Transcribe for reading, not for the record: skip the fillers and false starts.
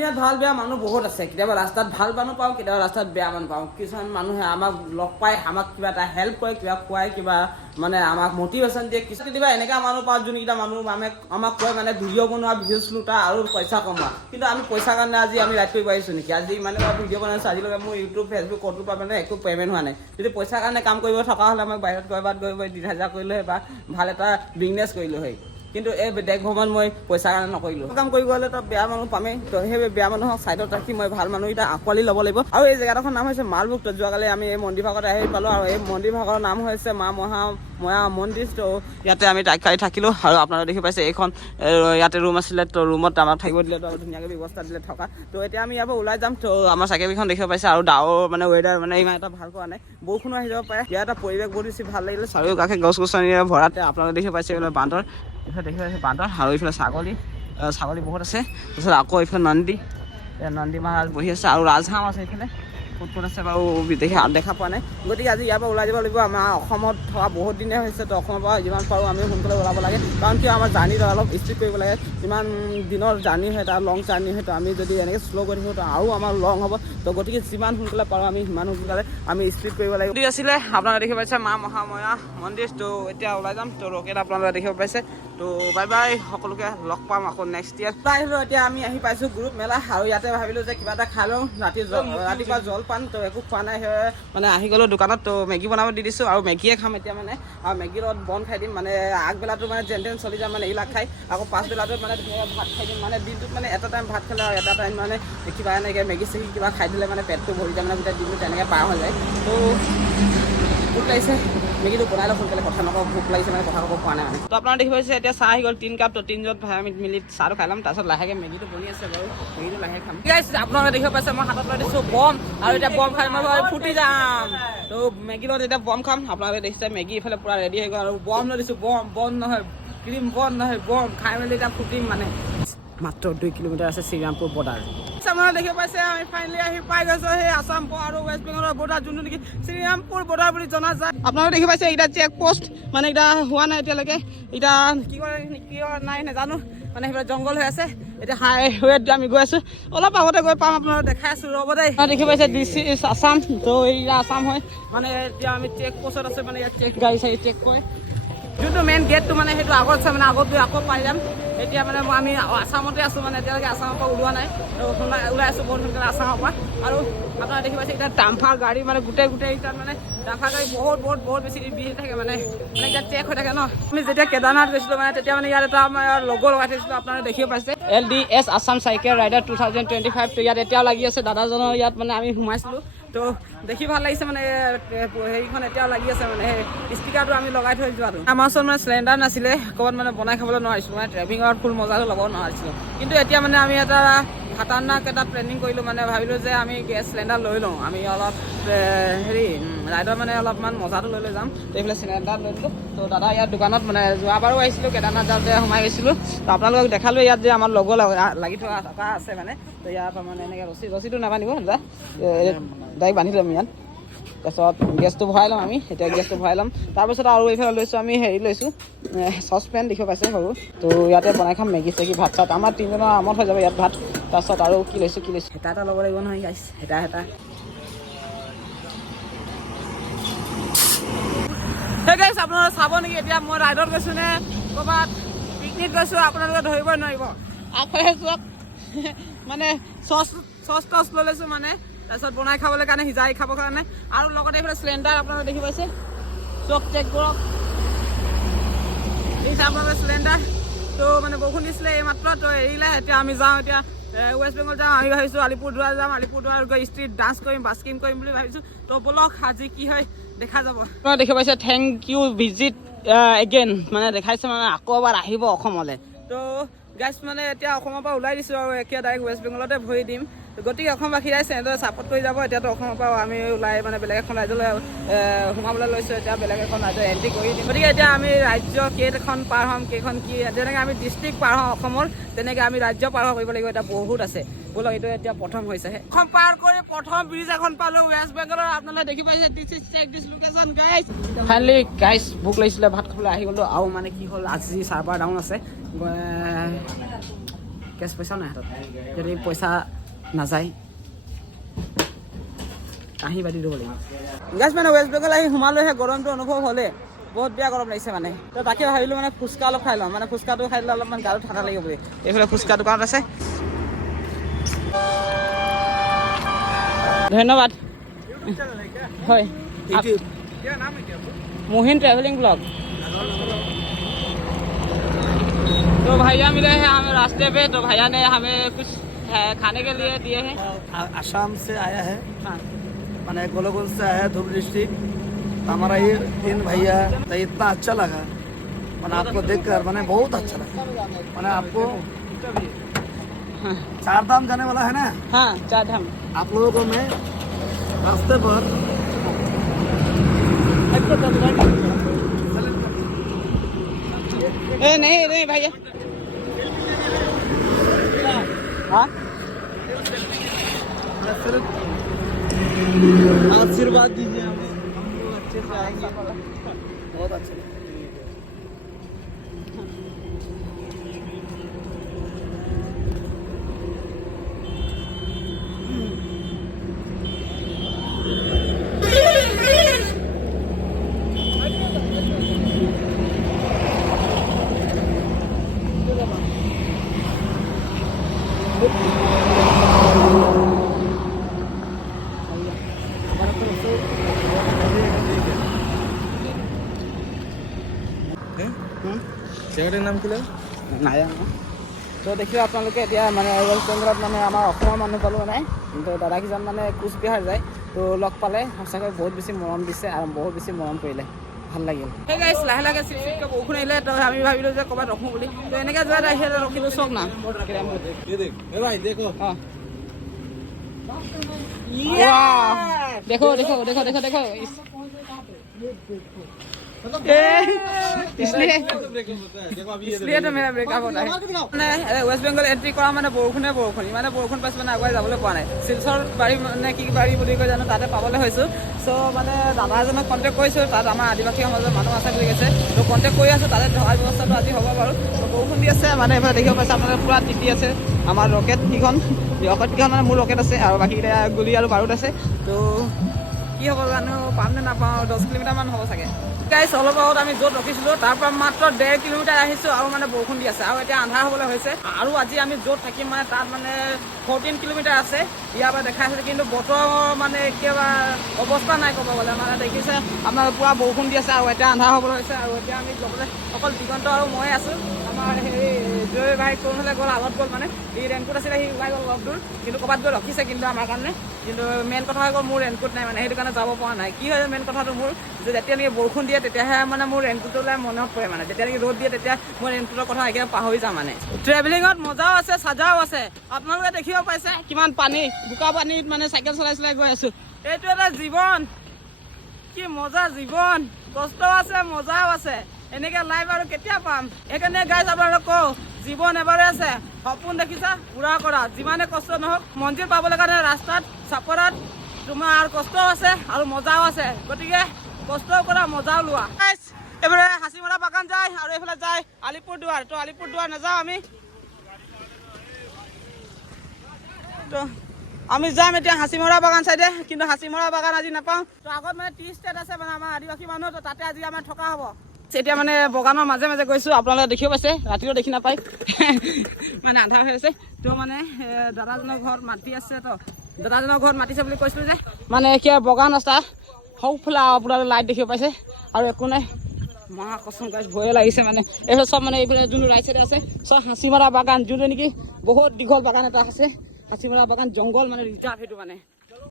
দুনিয়াত ভাল বেয়া মানুহ বহুত আছে কেতিয়াবা ৰাস্তাত ভাল মানুহ পাওঁ কেতিয়াবা ৰাস্তাত বেয়া মানুহ পাওঁ কিছুমান মানুহে আমাক লগ পাই আমাক কিবা এটা হেল্প কৰে কিবা খুৱাই কিবা মানে আমাক মটিভেশ্যন দিয়ে কেতিয়াবা এনেকুৱা মানুহ পাওঁ যোনকেইটা মানুহ আমাক কয় মানে ভিডিঅ' বনোৱা ভিউজ লুটা আৰু পইচা কমোৱা কিন্তু আমি পইচাৰ কাৰণে আজি আমি ৰাইড কৰিব পাৰিছোঁ নেকি আজি মানে মই ভিডিঅ' বনাইছোঁ আজিলৈকে মোৰ ইউটিউব ফেচবুক ক'তো পৰা মানে একো পে'মেণ্ট হোৱা নাই যদি পইচাৰ কাৰণে কাম কৰিব থকা হ'লে আমাক বাহিৰত ক'ৰবাত গৈ 20,000 কৰিলোঁ হয় বা ভাল এটা বিজনেছ কৰিলোঁ হয় কিন্তু এই দেশ ভ্ৰমণ মই পইচাৰ কাৰণে নকৰিলোঁ কাম কৰিব গ'লে তো বেয়া মানুহ পামেই তো সেই বেয়া মানুহক ছাইডত ৰাখি মই ভাল মানুহ এটা আঁকোৱালি ল'ব লাগিব আৰু এই জেগাডোখৰ নাম হৈছে মালভোগ তো যোৱাকালি আমি এই মন্দিৰ ভাগত আহি পালোঁ আৰু এই মন্দিৰ ভাগৰ নাম হৈছে মা মহা মন্দিৰ তো ইয়াতে আমি থাকিলোঁ আৰু আপোনালোকে দেখি পাইছে এইখন ইয়াতে ৰুম আছিলে তো ৰুমত আমাক থাকিব দিলে তো ধুনীয়াকৈ ব্যৱস্থা দিলে থকা তো এতিয়া আমি ইয়াৰ পৰা ওলাই যাম তো আমাৰ চাইকেলখন দেখিব পাইছে আৰু ডাৱৰ মানে ৱেডাৰ মানে ইমান এটা ভাল পোৱা নাই বৰষুণো আহি যাব পাৰে ইয়াৰ এটা পৰিৱেশ বহুত বেছি ভাল লাগিলে চাৰিওকাষে গছ গছনিৰে ভৰাতে আপোনালোকে দেখি পাইছে এইফালে বান্দৰ এইফালে দেখি পাইছে বান্দৰ আৰু এইফালে ছাগলী বহুত আছে তাৰপিছত আকৌ এইফালে নন্দী মহাৰাজ বহি আছে আৰু ৰাজহাঁহ আছে এইফালে ক'ত আছে বাৰু দেখা পোৱা নাই গতিকে আজি ইয়াৰ পৰা ওলাই যাব লাগিব আমাৰ অসমত থকা বহুত দিনে হৈছে তো অসমৰ পৰা যিমান পাৰোঁ আমি সোনকালে ওলাব লাগে কাৰণ কিয় আমাৰ জাৰ্ণিটো অলপ স্পীড কৰিব লাগে ইমান দিনৰ জাৰ্ণি হয় এটা লং জাৰ্ণি হয় তো আমি যদি এনেকৈ শ্ল' কৰি থাকোঁ তো আৰু আমাৰ লং হ'ব তো গতিকে যিমান সোনকালে পাৰোঁ আমি সিমান সোনকালে আমি স্পীড কৰিব লাগিব যদি আছিলে আপোনালোকে দেখিব পাইছে মা মহাময়া মন্দিৰ তো এতিয়া ওলাই যাম তো ৰকেট আপোনালোকে দেখিব পাইছে তো বাই বাই সকলোকে লগ পাম আকৌ নেক্সট ইয়াৰ আহিলোঁ এতিয়া আমি আহি পাইছোঁ গ্ৰুপ মেলা আৰু ইয়াতে ভাবিলোঁ যে কিবা এটা খাই লওঁ ৰাতিপুৱা জলপান তো একো খোৱা নাই মানে আহি গ'লোঁ দোকানত তো মেগী বনাব দি দিছোঁ আৰু মেগীয়ে খাম এতিয়া মানে আৰু মেগীৰ লগত বন খাই দিম মানে আগবেলাটো মানে যেন চলি যাম মানে এইবিলাক খাই আকৌ পাছবেলাটোত মানে ভাত খাই দিম মানে দিনটোত মানে এটা টাইম ভাত খালে আৰু এটা টাইম মানে কিবা এনেকৈ মেগী চেগি কিবা খাই দিলে মানে পেটটো ভৰি যায় মানে গোটেই দিনটো তেনেকৈ পাৰ হৈ যায় তো ভোক লাগিছে মেগীটো বনাই লওঁ সোনকালে কথা নকওঁ ভোক লাগিছে মানে কথা ক'ব পৰা নাই মানে তো আপোনাৰ দেখি পাইছে এতিয়া চাহ আহি গ'ল 3 কাপ তো 3জন আমি মিলি চাহটো খাই ল'ম তাৰপিছত লাহেকৈ মেগীটো বনি আছে বাৰু মেগীটো লাহেকৈ খাম আপোনালোকে দেখিব পাইছে মই হাতত লৈ দিছোঁ বম আৰু এতিয়া বম খাই মই ফুটি যাম তো মেগীৰ লগত এতিয়া বম খাম আপোনালোকে দেখিছে মেগী ইফালে পূৰা ৰেডি হৈ গ'ল আৰু বম লৈ দিছোঁ বম নহয় ক্ৰীম বম নহয় বম খাই মেলি এতিয়া ফুটিম মানে মাত্ৰ 2 কিলোমিটাৰ আছে শ্ৰীৰামপুৰ বৰ্ডাৰ আপোনালোকে দেখিব পাইছে আমি ফাইনেলি আহি পাই গৈছোঁ সেই আছাম আৰু ৱেষ্ট বেংগলৰ বৰ্ডাৰ যোনটো নেকি শ্ৰীৰামপুৰ বৰ্ডাৰ বুলি জনা যায় আপোনালোকে দেখি পাইছে এতিয়া চেক পোষ্ট মানে এতিয়া হোৱা নাই এতিয়ালৈকে এতিয়া কি কৰে নাই নাজানো মানে সেইবিলাক জংঘল হৈ আছে এতিয়া হাইৱেত আমি গৈ আছোঁ অলপ আগতে গৈ পাম আপোনালোকে দেখাই আছোঁ ৰ'ব দেই দেখি পাইছে দিছ ইজ আছাম তো এইয়া আছাম হয় মানে এতিয়া আমি চেক পোষ্টত আছে মানে ইয়াত চেক গাড়ী চাড়ী চেক কৰে যোনটো মেইন গেটটো মানে সেইটো আগত আছে মানে আগত গৈ আকৌ পাই যাম এতিয়া মানে আমি আছামতে আছোঁ মানে এতিয়ালৈকে আছামৰ পৰা ওলোৱা নাই ওলাই আছোঁ বহুত সোনকালে আছামৰ পৰা আৰু আপোনাৰ দেখি পাইছে এতিয়া ডাম্পাৰ গাড়ী মানে গোটেই তাত মানে ডাম্পাৰ গাড়ী বহুত বেছি ভিৰ থাকে মানে এতিয়া চেক হৈ থাকে ন আমি যেতিয়া কেদাৰনাথ গৈছিলোঁ মানে তেতিয়া মানে ইয়াত এটা আমাৰ লগো লগাই থৈছিলোঁ আপোনালোকে দেখিব পাইছে LDS আছাম চাইকেল ৰাইডাৰ 2025 তো ইয়াত এতিয়াও লাগি আছে দাদাজনৰ ইয়াত মানে আমি সোমাইছিলোঁ তো দেখি ভাল লাগিছে মানে হেৰিখন এতিয়াও লাগি আছে মানে সেই ষ্টিকাৰটো আমি লগাই থৈ যোৱাটো আমাৰ ওচৰত মানে চিলিণ্ডাৰ নাছিলে ক'ৰবাত মানে বনাই খাবলৈ নোৱাৰিছিলোঁ মানে ট্ৰেভিঙৰ ফুল মজাটো ল'ব নোৱাৰিছিলোঁ কিন্তু এতিয়া মানে আমি এটা খাতাৰনাক এটা প্লেনিং কৰিলোঁ মানে ভাবিলোঁ যে আমি গেছ চিলিণ্ডাৰ লৈ লওঁ আমি অলপ হেৰি ৰাইডৰ মানে অলপমান মজাটো লৈ যাম তো এইফালে চিলিণ্ডাৰ লৈ দিলোঁ তো দাদা ইয়াত দোকানত মানে যোৱাবাৰো আহিছিলোঁ কেদাৰনাথ যাওঁতে সোমাই গৈছিলোঁ তো আপোনালোকক দেখালোঁ ইয়াত যে আমাৰ লগো লাগি থকা আছে মানে তো ইয়াত মানে এনেকৈ ৰছীটো নাবান্ধিব দাদা ডাইৰেক্ট বান্ধি ল'ম ইয়াত তাৰপিছত গেছটো ভৰাই ল'ম আমি এতিয়া গেছটো ভৰাই ল'ম তাৰপিছত আৰু এইফালে লৈছোঁ আমি হেৰি লৈছোঁ চচপেন দেখিব পাইছে সৰু তো ইয়াতে বনাই খাম মেগী চেগী ভাত চাত আমাৰ 3জনৰ আমত হৈ যাব ইয়াত ভাত তাৰপিছত আৰু কি লৈছোঁ হেতা এটা ল'ব লাগিব নহয় গাইছ হেতা সেই গাইছ আপোনালোকে চাব নেকি এতিয়া মই ৰাইডত গৈছোঁ নে ক'ৰবাত পিকনিক গৈছোঁ আপোনালোকে ধৰিবই নোৱাৰিব আগফালে চাওক মানে চচ টচ লৈ লৈছোঁ মানে তাৰপিছত বনাই খাবলৈ কাৰণে সিজাই খাবৰ কাৰণে আৰু লগতে এইফালে চিলিণ্ডাৰ আপোনালোকে দেখি পাইছে চব চেক কৰক দেখিছে আপোনালোকে চিলিণ্ডাৰ তো মানে বৰষুণ দিছিলে এই মাত্ৰ তো এৰিলে এতিয়া আমি যাওঁ এতিয়া ৱেষ্ট বেংগল যাওঁ আমি ভাবিছোঁ আলিপুৰদুৱাৰ যাম আলিপুৰদুৱাৰ গৈ ষ্ট্ৰীট ডান্স কৰিম বাস্কিং কৰিম বুলি ভাবিছোঁ তো বলক আজি কি হয় দেখা যাব আপোনালোকে দেখি পাইছে থেংক ইউ ভিজিট এগেইন মানে দেখাইছে মানে আকৌ এবাৰ আহিব অসমলৈ তো গাইছ মানে এতিয়া অসমৰ পৰা ওলাই দিছোঁ আৰু এতিয়া ডাইৰেক্ট ৱেষ্ট বেংগলতে ভৰি দিম গতিকে অসমবাসী ৰাইজে এনেদৰে ছাপোৰ্ট কৰি যাব এতিয়াতো অসমৰ পৰা আমি ওলাই মানে বেলেগ এখন ৰাজ্যলৈ সোমাবলৈ লৈছোঁ এতিয়া বেলেগ এখন ৰাজ্য এণ্ট্ৰি কৰি দিম গতিকে এতিয়া আমি ৰাজ্য কেইখন পাৰ হ'ম কেইখন কি যেনেকৈ আমি ডিষ্ট্ৰিক্ট পাৰ হওঁ অসমৰ তেনেকৈ আমি ৰাজ্য পাৰ কৰিব লাগিব এতিয়া বহুত আছে ব'লক এইটো এতিয়া প্ৰথম হৈছেহে অসম পাৰ কৰি প্ৰথম ব্ৰিজ এখন পালোঁ ৱেষ্ট বেংগলৰ আপোনালোকে দেখি পাইছে this is check this location guys finally guys ভোক লাগিছিলে ভাত খাবলৈ আহি গ'লোঁ আৰু মানে কি হ'ল আজি চাৰ্ভাৰ ডাউন আছে কেছ পইচাও নাই হাতত যদি পইচা নাযায় কাঁহী বাতি দিব লাগিব গাইছ মানে ৱেষ্ট বেংগল আহি সোমালোহে গৰমটো অনুভৱ হ'লে বহুত বেয়া গৰম লাগিছে মানে তো তাকে ভাবিলোঁ মানে ফুচকা অলপ খাই লওঁ মানে ফুচকাটো খাই দিলে অলপমান গাটো ঠাণ্ডা লাগিব বুলি এইফালে ফুচকা দোকানত আছে ধন্যবাদ হয় मोहिन ट्रैवलिंग ब्लॉग तो भैया मिले हैं हमें रास्ते पे तो भैया ने हमें कुछ खाने के लिए दिए हैं आसाम से आया है मैंने गोलगुंज से आया है धूप डिस्ट्रिक्ट तो हमारा ये 3 भैया तो इतना अच्छा लगा मैंने आपको देखकर मैंने बहुत अच्छा लगा मैंने आपको चार धाम जाने वाला है ना हाँ 4 धाम आप लोगों को मैं रास्ते पर नहीं नहीं भैया हाँ आशीर्वाद दीजिए हमें हम लोग अच्छे से आएंगे बहुत अच्छे জেগাটোৰ নাম কি নাই তো দেখিলোঁ আপোনালোকে এতিয়া মানে ৱেষ্ট বেংগলত মানে আমাৰ অসমৰ মানুহ পালোঁ নাই কিন্তু দাদাকেইজন মানে কোচবিহাৰ যায় তো লগ পালে সঁচাকৈ বহুত বেছি মৰম দিছে আৰু বহুত বেছি মৰম কৰিলে ভাল লাগিল সেই গাইছ লাহে লাহে চিপচিপকৈ বৰষুণ আহিলে তো আমি ভাবিলোঁ যে ক'ৰবাত ৰখোঁ বুলি তো এনেকৈ যোৱাত আহি ৰখিলোঁ চব না देखो देखो देखो देखो देखो इसलिए तो मेरा ब्रेकअप होता है वेस्ट बेंगल एंट्री কৰা মানে বৰষুণ ইমানে বৰষুণ পাইছোঁ মানে আগুৱাই যাবলৈ পোৱা নাই শিলচৰ বাৰী মানে কি বাৰী বুলি কৈ জানো তাতে পাবলৈ হৈছোঁ চ' মানে দাদা এজনক কণ্টেক্ট কৰিছোঁ তাত আমাৰ আদিবাসী সমাজৰ মানুহ আছে বুলি কৈছে ত' কণ্টেক্ট কৰি আছোঁ তাতে থকাৰ ব্যৱস্থাটো আজি হ'ব বাৰু বৰষুণ দি আছে মানে এইফালে দেখিব পাইছে আপোনালোকে পূৰা তিতি আছে আমাৰ ৰকেটকেইখন মানে মোৰ ৰকেট আছে আৰু বাকীকেইটা গুলি আৰু বাৰুদ আছে তো কি হ'ব জানো পাম নে নাপাওঁ 10 কিলোমিটাৰমান হ'ব চাগে গাইছ অলপ আগত আমি য'ত ৰখিছিলোঁ তাৰ পৰা মাত্ৰ 1.5 কিলোমিটাৰ আহিছোঁ আৰু মানে বৰষুণ দি আছে আৰু এতিয়া আন্ধাৰ হ'বলৈ হৈছে আৰু আজি আমি য'ত থাকিম মানে তাত মানে 14 কিলোমিটাৰ আছে ইয়াৰ পৰা দেখাই আছে কিন্তু বতৰ মানে একেবাৰে অৱস্থা নাই ক'ব গ'লে মানে দেখিছে আপোনাৰ পূৰা বৰষুণ দি আছে আৰু এতিয়া আন্ধাৰ হ'বলৈ হৈছে আৰু এতিয়া আমি লগতে অকল দিগন্ত আৰু মই আছোঁ আমাৰ হেৰি জয় ভাই কোনফালে গ'ল আগত গ'ল মানে এই ৰেইনকোট আছিলে সি ওলাই গ'ল অলপ দূৰ কিন্তু ক'ৰবাত গৈ ৰখিছে কিন্তু আমাৰ কাৰণে কিন্তু মেইন কথা হৈ গ'ল মোৰ ৰেইনকোট নাই মানে সেইটো কাৰণে যাব পৰা নাই কি হয় মেইন কথাটো মোৰ যে যেতিয়া নেকি বৰষুণ দিয়ে তেতিয়াহে মানে মোৰ ৰেইনকোটলৈ মনত পৰে মানে যেতিয়া নেকি ৰ'দ দিয়ে তেতিয়া মই ৰেইনকোটৰ কথা একেবাৰে পাহৰি যাওঁ মানে ট্ৰেভেলিঙত মজাও আছে চাজাও আছে আপোনালোকে দেখিব পাইছে কিমান পানী বোকা পানীত মানে চাইকেল চলাই চলাই গৈ আছোঁ এইটো এটা জীৱন কি মজা জীৱন কষ্ট আছে মজাও আছে এনেকৈ লাইফ আৰু কেতিয়া পাম সেইকাৰণে গাইজ আপোনালোকক কওঁ জীৱন এবাৰে আছে সপোন দেখিছা পূৰা কৰা যিমানে কষ্ট নহওক মন্দিৰ পাবলৈ কাৰণে ৰাস্তাত চাপৰাত তোমাৰ কষ্টও আছে আৰু মজাও আছে গতিকে কষ্ট কৰা মজাও লোৱা এইফালে হাচিমৰা বাগান যায় আৰু এইফালে যায় আলিপুৰদুৱাৰ তো আলিপুৰদুৱাৰ নাযাওঁ তো আমি যাম এতিয়া হাচিমৰা বাগান চাইডে কিন্তু হাচিমৰা বাগান আজি নাপাওঁ তো আগত মানে টি ষ্টেট আছে মানে আমাৰ আদিবাসী মানুহ তো তাতে আজি আমাৰ থকা হ'ব এতিয়া মানে বাগানৰ মাজে মাজে গৈছোঁ আপোনালোকে দেখিব পাইছে ৰাতিও দেখি নাপায় মানে আন্ধাৰ হৈ আছে তো মানে দাদাজনৰ ঘৰত মাতি আছে তো দাদাজনৰ ঘৰত মাতিছে বুলি কৈছিলোঁ যে মানে এতিয়া বাগান ৰাস্তা সৌফালে আপোনাৰ লাইট দেখিব পাইছে আৰু একো নাই মা কচম গাইছ ভয়ে লাগিছে মানে এইফালে চব মানে এইফালে যোনটো ৰাইট চাইডে আছে চব হাচিমৰা বাগান যোনটো নেকি বহুত দীঘল বাগান এটা আছে হাচিমৰা বাগান জংঘল মানে ৰিজাৰ্ভ সেইটো মানে